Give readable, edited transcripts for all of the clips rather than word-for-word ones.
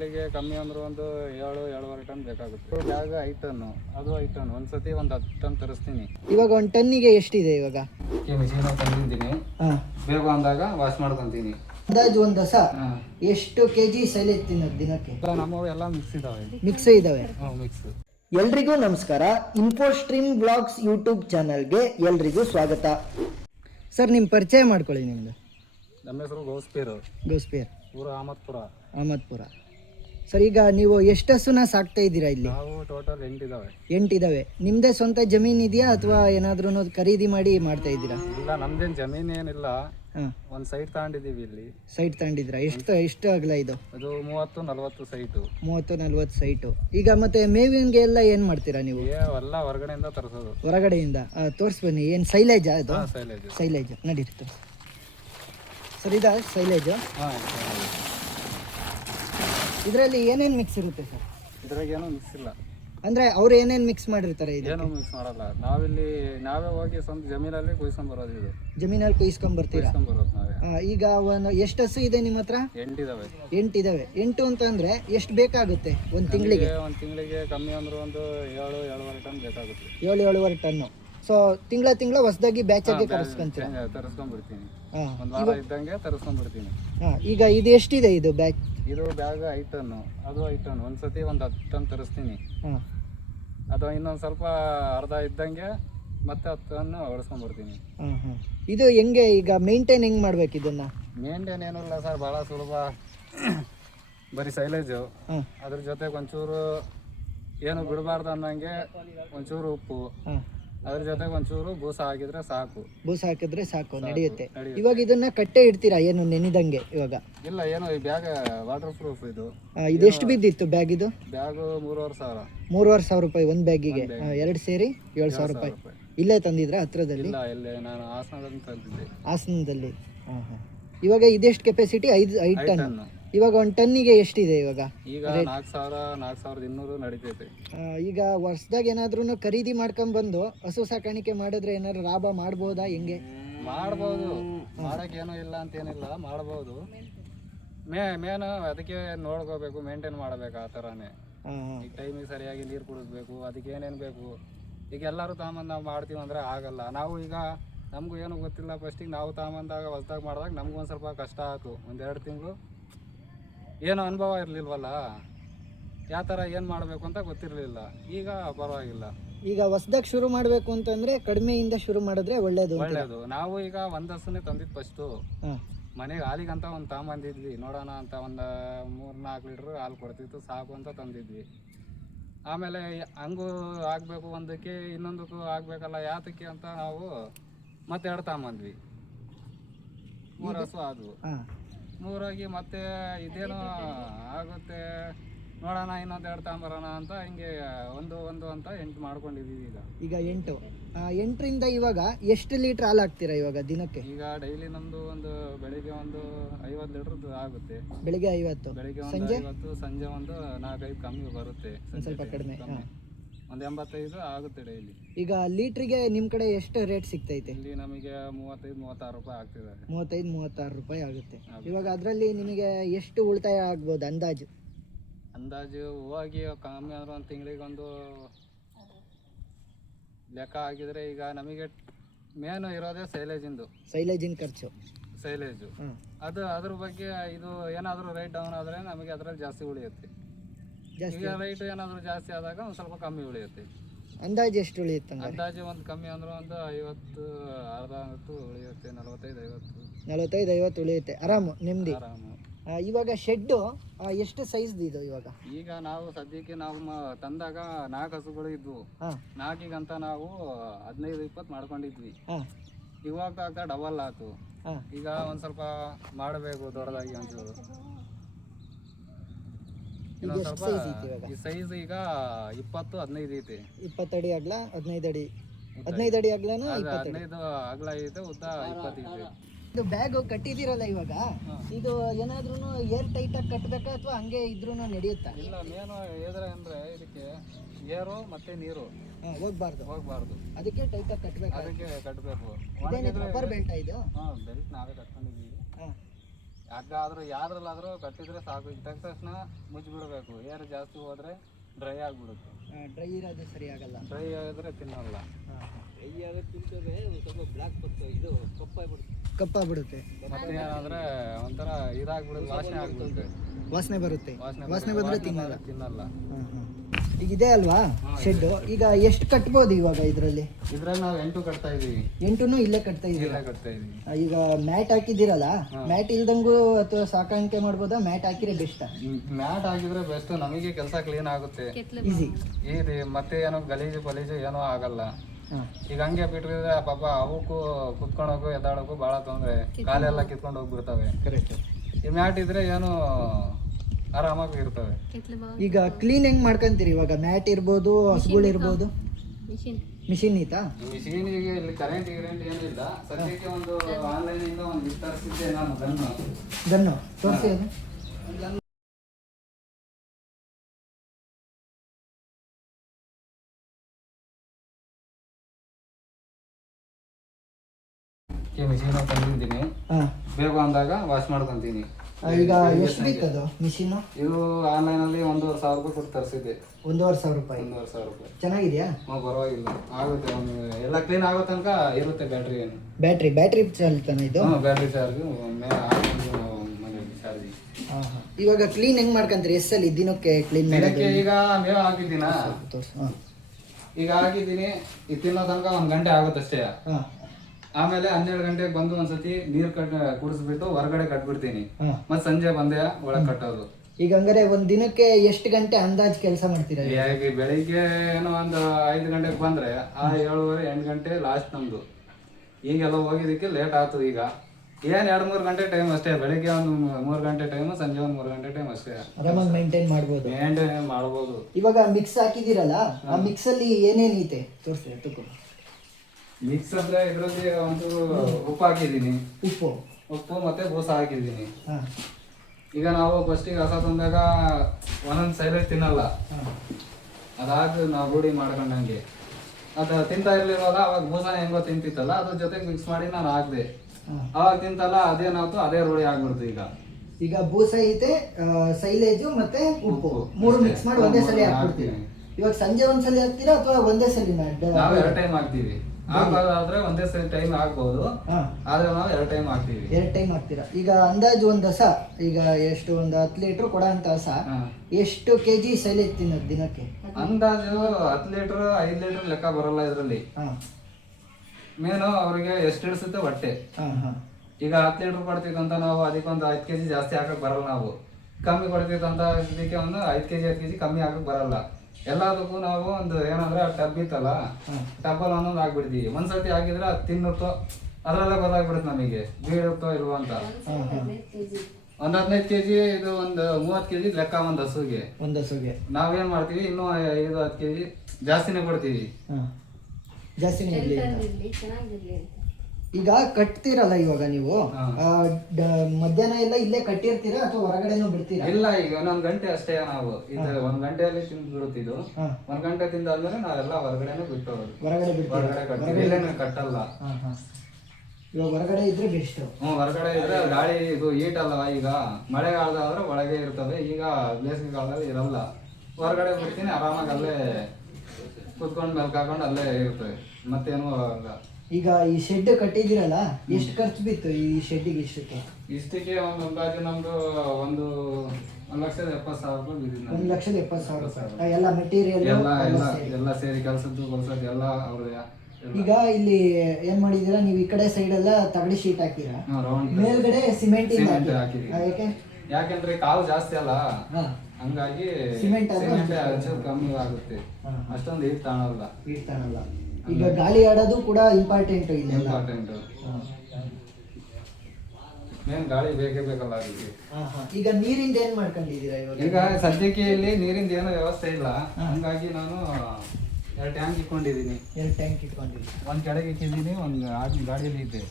ತಿಂಗಳಿಗೆ ಕಮ್ಮಿ ಅಂದ್ರೆ ಒಂದು 7-7.5 ಟನ್ ಬೇಕಾಗುತ್ತೆ. ಬ್ಯಾಗ್ 5 ಟನ್ನು, ಅದು 5 ಟನ್, ಒಂದ್ಸತಿ ಒಂದು 10 ಟನ್ ತರಿಸ್ತೀನಿ. ಇವಾಗ ಒಂದು ಟನ್ನಿಗೆ ಎಷ್ಟಿದೆ ಇವಾಗ? ಮಿಷಿನ್ ತಂದಿದ್ದೀನಿ, ಬೇಗ ಅಂದಾಗ ವಾಶ್ ಮಾಡ್ಕೊಂತೀನಿ. ಅಂದಾಜು ಒಂದು ದಸ ಎಷ್ಟು ಕೆಜಿ ಸೈಲೇಜ್ ತಿನ್ನೋದು ದಿನಕ್ಕೆ? ನಮ್ಮವು ಎಲ್ಲ ಮಿಕ್ಸ್ ಇದಾವೆ. ಮಿಕ್ಸ್ ಇದಾವೆ. ಮಿಕ್ಸ್. ಎಲ್ರಿಗೂ ನಮಸ್ಕಾರ. ಇನ್ಫೋಸ್ಟ್ರೀಮ್ ಬ್ಲಾಗ್ಸ್ ಯೂಟ್ಯೂಬ್ ಚಾನಲ್ಗೆ ಎಲ್ರಿಗೂ ಸ್ವಾಗತ. ಸರ್, ನಿಮ್ಮ ಪರಿಚಯ ಮಾಡ್ಕೊಳ್ಳಿ. ನಿಮ್ಮದು? ನಮ್ಮ ಹೆಸರು ಗೌಸ್ಪೇರ್, ಊರ ಅಹಮದ್ಪುರ. ಸರ್, ಈಗ ನೀವು ಎಷ್ಟು ಹಸುನ ಸಾಕ್ತಾ ಇದ್ದೀರಾ ಇಲ್ಲಿ? ನಾವು ಟೋಟಲ್ 8 ಇದಾವೆ. 8 ಇದಾವೆ. ನಿಮ್ಮದೇ ಸ್ವಂತ ಜಮೀನು ಇದೆಯಾ ಅಥವಾ ಏನಾದ್ರೂ ಖರೀದಿ ಮಾಡಿ ಮಾಡ್ತಾ ಇದ್ದೀರಾ? ಇಲ್ಲ, ನಮ್ದೇನು ಜಮೀನು ಏನಿಲ್ಲ. ಒಂದು ಸೈಟ್ ತಗೊಂಡಿದ್ದೀವಿ. ಇಲ್ಲಿ ಸೈಟ್ ತಗೊಂಡಿದ್ರಾ? ಎಷ್ಟು ಅಗಲ ಇದು? ಅದು 30-40 ಸೈಟು. 30-40 ಸೈಟು. ಈಗ ಮತ್ತೆ ಮೇವಿನ್ಗೆ ಎಲ್ಲ ಏನು ಮಾಡ್ತೀರಾ ನೀವು? ಎಲ್ಲ ಹೊರಗಡೆಯಿಂದ ತರಿಸೋದು. ಹೊರಗಡೆಯಿಂದ ತೋರಿಸ್ ಬನ್ನಿ. ಏನು ಸೈಲೇಜಾ ಅದು? ಸೈಲೇಜ್ ನಡೀತು ಸರ್. ಇದಾ ಸೈಲೇಜು? ಇದರಲ್ಲಿ ಏನೇನು ಮಿಕ್ಸ್ ಇರುತ್ತೆ ಸರ್? ಇದ್ರಾಗ ಏನೂ ಮಿಕ್ಸ್ ಇಲ್ಲ. ಅಂದರೆ ಅವ್ರು ಏನೇನು ಮಿಕ್ಸ್ ಮಾಡಿರ್ತಾರೆ? ಏನೂ ಮಿಕ್ಸ್ ಮಾಡಲ್ಲ. ನಾವೇ ಹೋಗಿ ಸ್ವಂತ ಜಮೀನಲ್ಲಿ ಕುಯ್ಸ್ಕೊಂಡ್ ಬರೋದು. ಇದು ಜಮೀನಲ್ಲಿ ಕುಯ್ಸ್ಕೊಂಡ್ ಬರ್ತೀರಾ? ಬರೋದು ನಾವೇ. ಈಗ ಒಂದು ಎಷ್ಟು ಹಸು ಇದೆ ನಿಮ್ಮ ಹತ್ರ? 8 ಇದಾವೆ. 8 ಇದಾವೆ. 8 ಅಂತಂದ್ರೆ ಎಷ್ಟು ಬೇಕಾಗುತ್ತೆ ಒಂದು ತಿಂಗಳಿಗೆ? ಒಂದು ತಿಂಗಳಿಗೆ ಕಮ್ಮಿ ಅಂದ್ರೆ ಒಂದು 7-7.5 ಟನ್ ಬೇಕಾಗುತ್ತೆ. 7-7.5 ಟನ್ನು. ಸೊ ತಿಂಗಳ ಹೊಸದಾಗಿ ಬ್ಯಾಚ್ ಆಗಿ ತರಿಸ್ಕೊಂಡ್ಬಿಡ್ತೀನಿ. ಒಂದು ವಾರ ಇದ್ದಂಗೆ ತರಿಸ್ಕೊಂಡ್ಬಿಡ್ತೀನಿ. ಈಗ ಇದು ಎಷ್ಟಿದೆ ಇದು ಬ್ಯಾಚ್? ಇದು ಬ್ಯಾಗ್ 5 ಟನ್ನು, ಅದು 5 ಟನ್, ಒಂದ್ಸತಿ ಒಂದು 10 ಟನ್ ತರಿಸ್ತೀನಿ. ಅದು ಇನ್ನೊಂದು ಸ್ವಲ್ಪ ಅರ್ಧ ಇದ್ದಂಗೆ ಮತ್ತೆ 10 ಟನ್ ಹೊಡೆಸ್ಕೊಂಡ್ಬಿಡ್ತೀನಿ. ಇದು ಹೆಂಗೆ ಈಗ ಮೇಂಟೈನ್ ಹೆಂಗ್ ಮಾಡ್ಬೇಕು ಇದನ್ನ? ಮೇಂಟೈನ್ ಏನಿಲ್ಲ ಸರ್, ಭಾಳ ಸುಲಭ. ಬರೀ ಸೈಲೇಜು, ಅದ್ರ ಜೊತೆಗೆ ಒಂಚೂರು ಏನು ಬಿಡಬಾರ್ದು ಅನ್ನಂಗೆ ಒಂಚೂರು ಉಪ್ಪು, ಅದ್ರ ಜೊತೆಗೆ ಒಂಚೂರು ಬೂಸ ಹಾಕಿದ್ರೆ ಸಾಕು. ಬೂಸ ಹಾಕಿದ್ರೆ ಸಾಕು, ನಡೆಯುತ್ತೆ. ಇವಾಗ ಇದನ್ನ ಕಟ್ಟೆ ಇಡ್ತೀರಾ ಏನು ನೆನೆದಂಗೆ? ಇವಾಗ ಇಲ್ಲ, ಏನು ಈ ಬ್ಯಾಗ್ ವಾಟರ್ ಪ್ರೂಫ್. ಇದು ಎಷ್ಟು ಬಿದ್ದಿತ್ತು ಬ್ಯಾಗ್? ಇದು ಬ್ಯಾಗ್ 3,500. 3,500 ರೂಪಾಯಿ ಒಂದು ಬ್ಯಾಗಿಗೆ. 2 ಸೇರಿ 7,000 ರೂಪಾಯಿ. ಇಲ್ಲೇ ತಂದಿದ್ರ ಹತ್ರದಲ್ಲಿ? ಇಲ್ಲ, ಇಲ್ಲೇ ನಾನು ಹಾಸನದಲ್ಲಿ ತಂದಿದ್ದೆ. ಹಾಸನದಲ್ಲಿ. ಇವಾಗ ಇದೆಷ್ಟು ಕೆಪಾಸಿಟಿ? 5 ಟನ್. ಇವಾಗ ಒಂದು ಟನ್ನಿಗೆ ಎಷ್ಟಿದೆ ಇವಾಗ? ಈಗ 4,200 ನಡೀತೈತೆ. ಈಗ ವರ್ಷದಾಗ ಏನಾದ್ರೂ ಖರೀದಿ ಮಾಡ್ಕೊಂಡ್ ಬಂದು ಹಸು ಸಾಕಾಣಿಕೆ ಮಾಡಿದ್ರೆ ಏನಾದ್ರು ಲಾಭ ಮಾಡ್ಬೋದಾ? ಹೆಂಗೆ ಮಾಡ್ಬೋದು? ಮಾಡಕ್ಕೇನು ಇಲ್ಲ ಅಂತೇನಿಲ್ಲ, ಮಾಡ್ಬೋದು. ಮೇನ್ ಅದಕ್ಕೆ ನೋಡ್ಕೋಬೇಕು, ಮೇಂಟೈನ್ ಮಾಡಬೇಕು. ಆ ಥರನೇ ಈಗ ಟೈಮಿಗೆ ಸರಿಯಾಗಿ ನೀರು ಕುಡಿಸ್ಬೇಕು. ಅದಕ್ಕೆ ಏನೇನು ಬೇಕು. ಈಗ ಎಲ್ಲರೂ ತಗೊಂಬಂದು ನಾವು ಮಾಡ್ತೀವಿ ಅಂದರೆ ಆಗಲ್ಲ. ನಾವು ಈಗ ನಮಗೂ ಏನು ಗೊತ್ತಿಲ್ಲ. ಫಸ್ಟಿಗೆ ನಾವು ತಗೊಂಬಂದಾಗ ಹೊಸ್ದಾಗಿ ಮಾಡಿದಾಗ ನಮಗೂ ಒಂದು ಸ್ವಲ್ಪ ಕಷ್ಟ ಆಯಿತು. 1-2 ತಿಂಗಳು ಏನೋ ಅನುಭವ ಇರಲಿಲ್ವಲ್ಲ, ಯಾವ ಥರ ಏನು ಮಾಡಬೇಕು ಅಂತ ಗೊತ್ತಿರಲಿಲ್ಲ. ಈಗ ಪರವಾಗಿಲ್ಲ. ಈಗ ಹೊಸ್ದಾಗಿ ಶುರು ಮಾಡಬೇಕು ಅಂತಂದರೆ ಕಡಿಮೆಯಿಂದ ಶುರು ಮಾಡಿದ್ರೆ ಒಳ್ಳೇದು. ನಾವು ಈಗ ಒಂದು ಹಸುನೇ ತಂದಿದ್ದು ಫಸ್ಟು. ಮನೆಗೆ ಹಾಲಿಗಂತ ಒಂದು ತಗೊಂಬಂದಿದ್ವಿ, ನೋಡೋಣ ಅಂತ. ಒಂದು 3-4 ಲೀಟ್ರ್ ಹಾಲು ಕೊಡ್ತಿತ್ತು, ಸಾಕು ಅಂತ ತಂದಿದ್ವಿ. ಆಮೇಲೆ ಹಂಗೂ ಆಗಬೇಕು, ಒಂದಕ್ಕೆ ಇನ್ನೊಂದಕ್ಕೂ ಆಗಬೇಕಲ್ಲ, ಯಾತಕ್ಕೆ ಅಂತ ನಾವು ಮತ್ತೆ 2 ತಗೊಂಬಂದ್ವಿ. 3 ಹಸು ಆದವು. 3 ಆಗಿ ಮತ್ತೆ ಇದೇನೋ ಆಗುತ್ತೆ, ನೋಡೋಣ ಇನ್ನೊಂದು 2 ತಗೊಂಬರೋಣ ಅಂತ ಹಿಂಗೆ ಒಂದು ಅಂತ 8 ಮಾಡ್ಕೊಂಡಿದ್ದೀವಿ. ಈಗ 8ರಿಂದ ಇವಾಗ ಎಷ್ಟು ಲೀಟ್ರ್ ಹಾಲು ಹಾಕ್ತೀರಾ ಇವಾಗ ದಿನಕ್ಕೆ? ಈಗ ಡೈಲಿ ನಮ್ಮದು ಬೆಳಿಗ್ಗೆ ಒಂದು 50 ಲೀಟ್ರ್ ಆಗುತ್ತೆ. ಬೆಳಿಗ್ಗೆ 50, ಬೆಳಿಗ್ಗೆ ಒಂದು 50, ಸಂಜೆ ಒಂದು 4-5 ಕಮ್ಮಿ ಬರುತ್ತೆ. ಸ್ವಲ್ಪ ಕಡಿಮೆ, ಒಂದು 85 ಆಗುತ್ತೆ ಡೈಲಿ. ಈಗ ಲೀಟ್ರಿಗೆ ನಿಮ್ಮ ಕಡೆ ಎಷ್ಟು ರೇಟ್ ಸಿಗ್ತೈತೆ? ಇಲ್ಲಿ ನಮಗೆ 35-36 ರೂಪಾಯಿ ಆಗ್ತಿದ್ದಾರೆ. 35-36 ರೂಪಾಯಿ ಆಗುತ್ತೆ. ಇವಾಗ ಅದರಲ್ಲಿ ನಿಮಗೆ ಎಷ್ಟು ಉಳಿತಾಯ ಆಗ್ಬೋದು ಅಂದಾಜು? ಹೋಗಿ ಕಮ್ಮಿ ಅಂದ್ರೆ ಒಂದು ತಿಂಗಳಿಗೆ ಒಂದು ಲೆಕ್ಕ ಹಾಕಿದರೆ ಈಗ ನಮಗೆ ಮೇನು ಇರೋದೇ ಸೈಲೇಜಿನ ಖರ್ಚು. ಅದ್ರ ಬಗ್ಗೆ ಇದು ಏನಾದರೂ ರೇಟ್ ಡೌನ್ ಆದರೆ ನಮಗೆ ಅದರಲ್ಲಿ ಜಾಸ್ತಿ ಉಳಿಯುತ್ತೆ. ಈಗ ರೈಟ್ ಏನಾದರೂ ಜಾಸ್ತಿ ಆದಾಗ ಒಂದು ಸ್ವಲ್ಪ ಕಮ್ಮಿ ಉಳಿಯುತ್ತೆ. ಅಂದಾಜು ಎಷ್ಟು ಉಳಿಯುತ್ತೆ? ಅಂದಾಜು ಒಂದು ಕಮ್ಮಿ ಅಂದ್ರೆ ಒಂದು 50, ಅರ್ಧ ಉಳಿಯುತ್ತೆ. 45-50 ಉಳಿಯುತ್ತೆ. ಆರಾಮು, ನೆಮ್ಮದಿ. ಇವಾಗ ಶೆಡ್ಡು ಎಷ್ಟು ಸೈಜ್ ಇದು ಇವಾಗ? ಈಗ ನಾವು ಸದ್ಯಕ್ಕೆ ನಾವು ತಂದಾಗ 4 ಹಸುಗಳು ಇದ್ವು. 4ಗಂತ ನಾವು 15-20 ಮಾಡ್ಕೊಂಡಿದ್ವಿ. ಇವಾಗ ಡಬಲ್ ಆಯ್ತು. ಈಗ ಒಂದು ಸ್ವಲ್ಪ ಮಾಡಬೇಕು ದೊಡ್ಡದಾಗಿ ಅನ್ಸೋದು. ಈ ಸೈಜ್ ಈಗ 20-15 ಐತಿ. 20 ಅಡಿ ಅಗಲ, 15 ಅಡಿ. 15 ಅಡಿ ಅಗಲನ 15 ಅಗಲ ಐತೆ, ಉದ್ದ 20 ಐತೆ. ಇದು ಬ್ಯಾಗ್ ಕಟ್ಟಿದಿರಲ್ಲ ಇವಾಗ, ಇದು ಏನಾದ್ರೂ ಏರ್ ಟೈಟ್ ಆಗಿ ಕಟ್ಟಬೇಕಾ ಅಥವಾ ಹಂಗೆ ಇದ್ರೂ ನಡೆಯುತ್ತಾ? ಇಲ್ಲ, ಮೇನು ಏದ್ರ ಅಂದ್ರೆ ಇದಕ್ಕೆ ಏರು ಮತ್ತೆ ನೀರು ಹೋಗ್ಬಾರ್ದು. ಅದಕ್ಕೆ ಟೈಟ್ ಆಗಿ ಕಟ್ಟಬೇಕು. ರಬ್ಬರ್ ಬೆಲ್ಟ್ ಇದು? ಬೆಲ್ಟ್ ನಾವೇ ಕಟ್ಕೊಂಡಿದ್ದೀವಿ. ಹಗ್ಗ ಆದರೂ ಯಾವ್ದ್ರಲ್ಲಾದರೂ ಕಟ್ಟಿದ್ರೆ ಸಾಕು. ಈಗ ತೆಗ್ದ ತಕ್ಷಣ ಮುಚ್ಚಿಬಿಡ್ಬೇಕು. ಏರ್ ಜಾಸ್ತಿ ಹೋದರೆ ಡ್ರೈ ಆಗಿಬಿಡುತ್ತೆ. ಡ್ರೈ ಇರೋದು ಸರಿ ಆಗಲ್ಲ. ಡ್ರೈ ಆಗಿದ್ರೆ ತಿನ್ನಲ್ಲ. ಡ್ರೈ ಆದ್ರೆ ತಿಂತದೆ, ಸ್ವಲ್ಪ ಬ್ಲ್ಯಾಕ್ ಬರ್ತದೆ, ಇದು ಕಪ್ಪಾಗ್ಬಿಡುತ್ತೆ. ಮತ್ತೆ ಏನಾದ್ರೆ ಒಂಥರ ಇದಾಗ್ಬಿಡುತ್ತೆ, ವಾಸನೆ ಆಗ್ಬಿಡುತ್ತೆ. ವಾಸನೆ ಬರುತ್ತೆ. ವಾಸನೆ ಬಂದರೆ ತಿನ್ನಲ್ಲ. ಈಗ ಇದೆ ಅಲ್ವಾ ಶೆಡ್, ಈಗ ಎಷ್ಟು ಕಟ್ಬೋದು ಇವಾಗ ಇದರಲ್ಲಿ? ಇದ್ರಲ್ಲಿ ನಾವು 8 ಕಟ್ತಾ ಇದೀವಿ. 8 ಇಲ್ಲೇ ಕಟ್ತಾ ಇದೀರಾ? ಕಟ್ತಾ ಇದೀವಿ. ಈಗ ಮ್ಯಾಟ್ ಹಾಕಿದ್ದೀರಲ್ಲ, ಮ್ಯಾಟ್ ಇಲ್ದಂಗೂ ಅಥವಾ ಸಾಕಾಣಿಕೆ ಮಾಡ್ಬೋದಾ? ಮ್ಯಾಟ್ ಹಾಕಿದ್ರೆ ಬೆಸ್ಟ್. ಮ್ಯಾಟ್ ಹಾಕಿದ್ರೆ ಬೆಸ್ಟ್, ನಮಗೆ ಕೆಲಸ ಕ್ಲೀನ್ ಆಗುತ್ತೆ, ಈಸಿ. ಇದು ಮತ್ತೆ ಏನೋ ಗಲೀಜು ಪಲೀಜು ಏನೋ ಆಗಲ್ಲ. ಈಗ ಹಂಗೆ ಬಿಟ್ಟಿದ್ರೆ ಪಾಪ ಅವಕ್ಕೂ ಕುತ್ಕೊಂಡೋಗು ಎದ್ದಾಡೋಕು ಭಾಳ ತೊಂದರೆ, ಕಾಲೆಲ್ಲ ಕಿತ್ಕೊಂಡು ಹೋಗ್ಬಿಡ್ತವೆ. ಕರೆಕ್ಟ್. ಈ ಮ್ಯಾಟ್ ಇದ್ರೆ ಏನು ಆರಾಮಾಗಿ ಇರ್ತವೆ. ಈಗ ಕ್ಲೀನ್ ಹೆಂಗ್ ಮಾಡ್ಕೊಂತೀರಿ ಇವಾಗ? ಮ್ಯಾಟ್ ಇರ್ಬೋದು, ಹಸುಗಳು ಇರ್ಬೋದು, ಮಿಷಿನ್ ಐತಾ? ಮಿಷಿನಿಗೆ ಇಲ್ಲಿ ಕರೆಂಟ್ ಏನಿಲ್ಲ ಸದ್ಯಕ್ಕೆ. ಒಂದು ಆನ್ಲೈನ್ ಇಂದ ಒಂದು ವಿಸ್ತರಿಸಿದ್ದೆ ನಾನು ಗನ್ನು ತೋರಿಸಿ. ಅದು ಮಿಷಿನ್ ತಂದಿದ್ದೀನಿ, ಬೇಕು ಅಂದಾಗ ವಾಶ್ ಮಾಡ್ಕೊಂತೀನಿ. ಈಗ ಎಷ್ಟು ಬಿತ್ತದು ಮಿಷಿನ್? ಇದು ಆನ್ಲೈನ್ ಅಲ್ಲಿ 1,500 ರೂಪಾಯಿ ಕೊಟ್ಟು ತರಿಸಿದ್ದೆ. 1,500 ರೂಪಾಯಿ. 1,500 ರೂಪಾಯಿ. ಚೆನ್ನಾಗಿದೆಯಾ? ಪರವಾಗಿಲ್ಲ, ಆಗುತ್ತೆ. ಎಲ್ಲ ಕ್ಲೀನ್ ಆಗೋ ತನಕ ಇರುತ್ತೆ. ಬ್ಯಾಟ್ರಿ ಏನು ಬ್ಯಾಟ್ರಿ ಚಾಲಿತಾನೆ ಇದು? Battery charge charge. ಇವಾಗ ಕ್ಲೀನ್ ಹೆಂಗ್ ಮಾಡ್ಕೊಂತೀರಿ? ಎಷ್ಟಲ್ಲಿ ದಿನಕ್ಕೆ ಕ್ಲೀನ್ ಮಾಡೋಕ್ಕೆ? ಈಗ ಮೇವು ಹಾಕಿದ್ದೀನ, ಈಗ ಹಾಕಿದ್ದೀನಿ. ಇದು ತಿನ್ನೋ ತನಕ 1 ಗಂಟೆ ಆಗುತ್ತಷ್ಟೇ. ಆಮೇಲೆ 12 ಗಂಟೆಗೆ ಬಂದು ಒಂದ್ಸತಿ ನೀರ್ ಕುಡಿಸ್ಬಿಟ್ಟು ಹೊರಗಡೆ ಕಟ್ಬಿಡ್ತೀನಿ. ಮತ್ತೆ ಸಂಜೆ ಬಂದೆ ಒಳಗೆ ಕಟ್ಟೋದು. ಈಗ ಹಂಗಾರೆ ಒಂದ್ ದಿನಕ್ಕೆ ಎಷ್ಟು ಗಂಟೆ ಅಂದಾಜ್ ಕೆಲಸ ಮಾಡ್ತೀರಾ? ಬೆಳಿಗ್ಗೆ ಏನೋ ಒಂದು 5 ಗಂಟೆಗೆ ಬಂದ್ರೆ 7:30 8 ಗಂಟೆ ಲಾಸ್ಟ್ ನಮ್ದು. ಈಗೆಲ್ಲ ಹೋಗಿದ್ದಕ್ಕೆ ಲೇಟ್ ಆಯ್ತು. ಈಗ ಏನ್ 2-3 ಗಂಟೆ ಟೈಮ್ ಅಷ್ಟೇ. ಬೆಳಿಗ್ಗೆ ಒಂದು 3 ಗಂಟೆ ಟೈಮ್, ಸಂಜೆ ಒಂದು 3 ಗಂಟೆ ಟೈಮ್ ಅಷ್ಟೇ. ಆರಾಮಾಗಿ ಮೇಂಟೈನ್ ಮಾಡ್ಬೋದು. ಇವಾಗ ಮಿಕ್ಸ್ ಹಾಕಿದಿರಲ್ಲ, ಆ ಮಿಕ್ಸ್ ಅಲ್ಲಿ ಏನೇನೈತೆ ತೋರಿಸಿ. ತಗೋ ಮಿಕ್ಸ್ ಅಂದ್ರೆ ಇದ್ರಲ್ಲಿ ಒಂದು ಉಪ್ಪು ಹಾಕಿದ್ದೀನಿ, ಉಪ್ಪು ಮತ್ತೆ ಬೂಸ ಹಾಕಿದ್ದೀನಿ. ಈಗ ನಾವು ಫಸ್ಟಿಗೆ ಹಸ ತಂದಾಗ ಒಂದೊಂದು ಸೈಲೇಜ್ ತಿನ್ನಲ್ಲ, ಅದಾಗ ನಾವು ರೂಢಿ ಮಾಡ್ಕೊಂಡಂಗೆ. ಅದು ತಿಂತಾ ಇರ್ಲಿಲ್ವಲ್ಲ, ಅವಾಗ ಬೂಸ ಹೆಂಗೋ ತಿಂತಿತ್ತಲ್ಲ, ಅದ್ರ ಜೊತೆಗೆ ಮಿಕ್ಸ್ ಮಾಡಿ ನಾನು ಹಾಕ್ದೆ. ಅವಾಗ ತಿಂತಲ್ಲ, ಅದೇನಾಯ್ತು, ಅದೇ ರೂಢಿ ಆಗ್ಬಿಡ್ತು. ಈಗ ಬೂಸ ಐತೆ, ಸೈಲೇಜು ಮತ್ತೆ ಉಪ್ಪು 3 ಮಿಕ್ಸ್ ಮಾಡಿ ಒಂದೇ ಸಲ ಹಾಕ್ಬಿಡ್ತೀವಿ. ಇವಾಗ ಸಂಜೆ ಒಂದ್ಸಲಿ ಹಾಕ್ತೀರಾ ಅಥವಾ ಒಂದೇ ಸಲ? ನಾವು 2 ಟೈಮ್ ಹಾಕ್ತೀವಿ. ಹಾಕೋದಾದ್ರೆ ಒಂದೇ ಸಲ ಟೈಮ್ ಹಾಕ್ಬೋದು, ಆದ್ರೆ ನಾವು 2 ಟೈಮ್ ಹಾಕ್ತೀವಿ. 2 ಟೈಮ್ ಹಾಕ್ತೀರಾ? ಈಗ ಅಂದಾಜು ಒಂದು ಹಸ ಈಗ ಎಷ್ಟು, ಒಂದು 10 ಲೀಟರ್ ಕೊಡೋ ಅಂತ ಹಸ ಎಷ್ಟು ಕೆಜಿ ಸೈಲೇಜ್ ತಿನ್ನೋದು ದಿನಕ್ಕೆ? ಅಂದಾಜು 10 ಲೀಟರ್ 5 ಲೀಟರ್ ಲೆಕ್ಕ ಬರಲ್ಲ ಇದ್ರಲ್ಲಿ. ಮೇನು ಅವ್ರಿಗೆ ಎಷ್ಟು ಹಿಡಿಸುತ್ತೆ ಹೊಟ್ಟೆ. ಈಗ 10 ಲೀಟರ್ ಕೊಡ್ತಿದ್ದಂತ ನಾವು ಅದಕ್ಕೊಂದು 5 ಕೆಜಿ ಜಾಸ್ತಿ ಹಾಕಕ್ ಬರಲ್ಲ. ನಾವು ಕಮ್ಮಿ ಕೊಡ್ತಿದ್ದಂತ ಇದಕ್ಕೆ ಒಂದು 5 ಕೆಜಿ 10 ಕೆಜಿ ಕಮ್ಮಿ ಹಾಕಕ್ ಬರಲ್ಲ. ಎಲ್ಲದಕ್ಕೂ ನಾವು ಒಂದು ಏನಂದ್ರೆ ಟಬ್ ಇತ್ತಲ್ಲ, ಟಬ್ಬಲ್ಲಿ ಒಂದೊಂದು ಹಾಕ್ಬಿಡ್ತೀವಿ. ಒಂದ್ಸತಿ ಹಾಕಿದ್ರೆ ಅದು ತಿನ್ನುತ್ತೋ ಅದ್ರಲ್ಲೇ ಗೊತ್ತಾಗ್ಬಿಡುತ್ತೆ ನಮಗೆ ಬೀಳುತ್ತೋ ಇಲ್ವೋ ಅಂತ. ಒಂದು 15 ಕೆಜಿ, ಇದು ಒಂದು 30 ಕೆಜಿ ಲೆಕ್ಕ ಒಂದು ಹಸುಗೆ. ನಾವೇನ್ ಮಾಡ್ತೀವಿ, ಇನ್ನೂ 5-10 ಕೆಜಿ ಜಾಸ್ತಿನೇ ಕೊಡ್ತೀವಿ. ಜಾಸ್ತಿನೇ ಇರ್ಲಿ. ಈಗ ಕಟ್ತೀರಲ್ಲ ಇವಾಗ ನೀವು, ಮಧ್ಯಾಹ್ನ ಎಲ್ಲ ಇಲ್ಲೇ ಕಟ್ಟಿರ್ತೀರಾ ಅಥವಾ ಹೊರಗಡೆನೂ ಬಿಡ್ತೀರಾ? ಇಲ್ಲ, ಈಗ 1 ಗಂಟೆ ಅಷ್ಟೇ. ನಾವು ಇದು 1 ಗಂಟೆಯಲ್ಲಿ ತಿಂದು ಬಿಡುತ್ತಿದ್ದು. 1 ಗಂಟೆ ತಿಂದಾದ್ಮೇಲೆ ನಾವೆಲ್ಲ ಹೊರಗಡೆನೆ ಬಿಟ್ಟೋದು. ಹೊರಗಡೆ ಕಟ್ಟಲ್ಲ. ಇವಾಗ ಹೊರಗಡೆ ಇದ್ರೆ ಬೆಸ್ಟ್. ಹೊರಗಡೆ ಇದ್ರೆ ಗಾಳಿ ಇದು ಹೀಟ್ ಅಲ್ವಾ. ಈಗ ಮಳೆಗಾಲದಾದ್ರೆ ಒಳಗೆ ಇರ್ತವೆ, ಈಗ ಬೇಸಿಗೆ ಕಾಲದಲ್ಲಿ ಇರಲ್ಲ. ಹೊರಗಡೆ ಬಿಡ್ತೀನಿ, ಆರಾಮಾಗಿ ಅಲ್ಲೇ ಕುತ್ಕೊಂಡು ಮೆಲ್ಕಾಕೊಂಡು ಅಲ್ಲೇ ಇರ್ತವೆ, ಮತ್ತೇನು ಆಗಲ್ಲ. ಈಗ ಈ ಶೆಡ್ ಕಟ್ಟಿದಿರಲ್ಲ, ಎಷ್ಟು ಖರ್ಚು ಬಿತ್ತು ಈ ಶೆಡ್ಡಿಗೆ? ಇಷ್ಟಕ್ಕೆ ಒಂದು ಅಂದಾಜು ನಮ್ದು 1,70,000 ರೂಪಾಯಿ ಬಿದ್ದಿದೆ. 1,70,000 ರೂಪಾಯಿ ಎಲ್ಲ ಮೆಟೀರಿಯಲ್ ಎಲ್ಲ ಸೇರಿ ಕೆಲಸದ್ದು ಎಲ್ಲ ಅವ್ರದ್ದು. ಈಗ ಇಲ್ಲಿ ಏನ್ ಮಾಡಿದೀರಾ ನೀವು? ಈ ಕಡೆ ಸೈಡ್ ಎಲ್ಲ ತಗಡಿ ಶೀಟ್ ಹಾಕಿರಾ, ಮೇಲ್ಗಡೆ ಸಿಮೆಂಟ್ ಹಾಕಿರಿ. ಯಾಕೆಂದ್ರೆ ಕಾವು ಜಾಸ್ತಿ ಅಲ್ಲ, ಹಂಗಾಗಿ ಸಿಮೆಂಟ್ ಕಮ್ಮಿ ಆಗುತ್ತೆ, ಅಷ್ಟೊಂದು ಹೀಟ್ ತಾಣಲ್ಲ. ಈಗ ಗಾಳಿ ಆಡೋದು ಕೂಡ ಇಂಪಾರ್ಟೆಂಟ್. ಮೇನ್ ಗಾಳಿ ಬೇಕೇ ಬೇಕಲ್ಲ ಅದಕ್ಕೆ. ಈಗ ನೀರಿಂದ ಏನ್ ಮಾಡ್ಕೊಂಡಿದ್ದೀರಾ ಈಗ ಸದ್ಯಕ್ಕೆ ಇಲ್ಲಿ ನೀರಿಂದ ಏನೋ ವ್ಯವಸ್ಥೆ ಇಲ್ಲ, ಹಂಗಾಗಿ ನಾನು 2 ಟ್ಯಾಂಕ್ ಇಟ್ಕೊಂಡಿದ್ದೀನಿ. 2 ಟ್ಯಾಂಕ್ ಇಟ್ಕೊಂಡಿದ್ದೀನಿ. ಒಂದು ಕೆಳಗೆ ಇಟ್ಟಿದ್ದೀನಿ, ಒಂದು ಗಾಡಿಯಲ್ಲಿ ಇದೆ.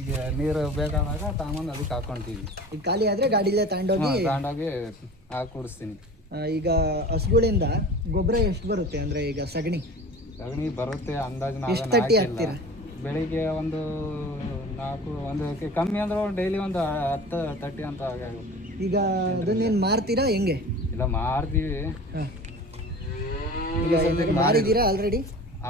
ಈಗ ನೀರು ಬೇಕಾದಾಗ ತಾಮಂದು ಅದಕ್ಕೆ ಹಾಕೊಂತೀವಿ. ಈಗ ಖಾಲಿ ಆದ್ರೆ ಗಾಡಿಲೇ ತಗೊಂಡೋಗಿ ಹಾಕಿ ಕುಡಿಸ್ತೀನಿ. ಈಗ ಹಸುಗಳಿಂದ ಗೊಬ್ಬರ ಎಷ್ಟು ಬರುತ್ತೆ? ಅಂದ್ರೆ ಈಗ ಸಗಣಿ ಬರುತ್ತೆ ಅಂದಾಜು. ಎಷ್ಟು ತಟ್ಟಿ ಹಾಕ್ತೀರಾ? ಬೆಳಿಗ್ಗೆ ಒಂದು 4 ಒಂದು ಕಮ್ಮಿ ಅಂದ್ರೆ ಡೈಲಿ ಒಂದು 10-30 ಅಂತ ಆಗುತ್ತೆ. ಈಗ ಅದನ್ನೇನು ಮಾರ್ತೀರಾ ಹೆಂಗೆ? ಇಲ್ಲ ಮಾರ್ತೀವಿ. ಹಾಂ, ಈಗ ಏನಾದ್ರು ಮಾರಿದ್ದೀರಾ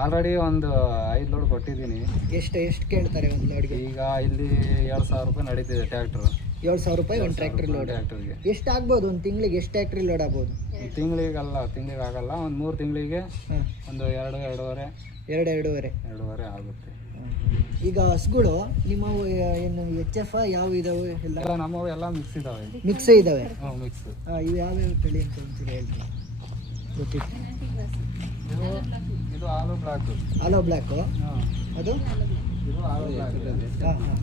ಆಲ್ರೆಡಿ ಒಂದು 5 ಲೋಡ್ ಕೊಟ್ಟಿದ್ದೀನಿ. ಎಷ್ಟು ಕೇಳ್ತಾರೆ ಒಂದು ಲೋಡ್ಗೆ? ಈಗ ಇಲ್ಲಿ 2,000 ರೂಪಾಯಿ ನಡೀತಿದೆ ಟ್ಯಾಕ್ಟ್ರು. 7,000 ರೂಪಾಯಿ ಒಂದು ಟ್ರ್ಯಾಕ್ಟರ್ ಲೋಡ್. ಟ್ಯಾಕ್ಟ್ರಿಗೆ ಎಷ್ಟು ಆಗ್ಬೋದು ಒಂದು ತಿಂಗಳಿಗೆ? ಎಷ್ಟು ಟ್ರ್ಯಾಕ್ಟ್ರಿ ಲೋಡ್ ಆಗ್ಬೋದು? ತಿಂಗಳಿಗೆ ಆಗಲ್ಲ, ಒಂದು 3 ತಿಂಗಳಿಗೆ ಹಾಂ, ಒಂದು 2-2.5 2-2.5 ಆಗುತ್ತೆ. ಈಗ ಹಸುಗಳು ನಿಮ್ಮವು ಏನು HF ಯಾವ ಇದಾವೆ? ಎಲ್ಲ ಎಲ್ಲ ನಮ್ಮವು ಎಲ್ಲ ಮಿಕ್ಸ್ ಇದಾವೆ. ಮಿಕ್ಸೇ ಇದ್ದಾವೆ? ಮಿಕ್ಸ್. ಇವು ಯಾವ್ಯಾವ ತಳಿ ಅಂತ ಒಂಚೂರು ಹೇಳ್ತೀನಿ. ಗೊತ್ತಿತ್ತು. ಇದು ಆಲೂ ಬ್ಲಾಕ್. ಆಲೋ ಬ್ಲ್ಯಾಕು. ಹಾಂ, ಅದು ಇದು ಆಲೂ ಬ್ಲಾಕ್. ಹಾಂ ಹಾಂ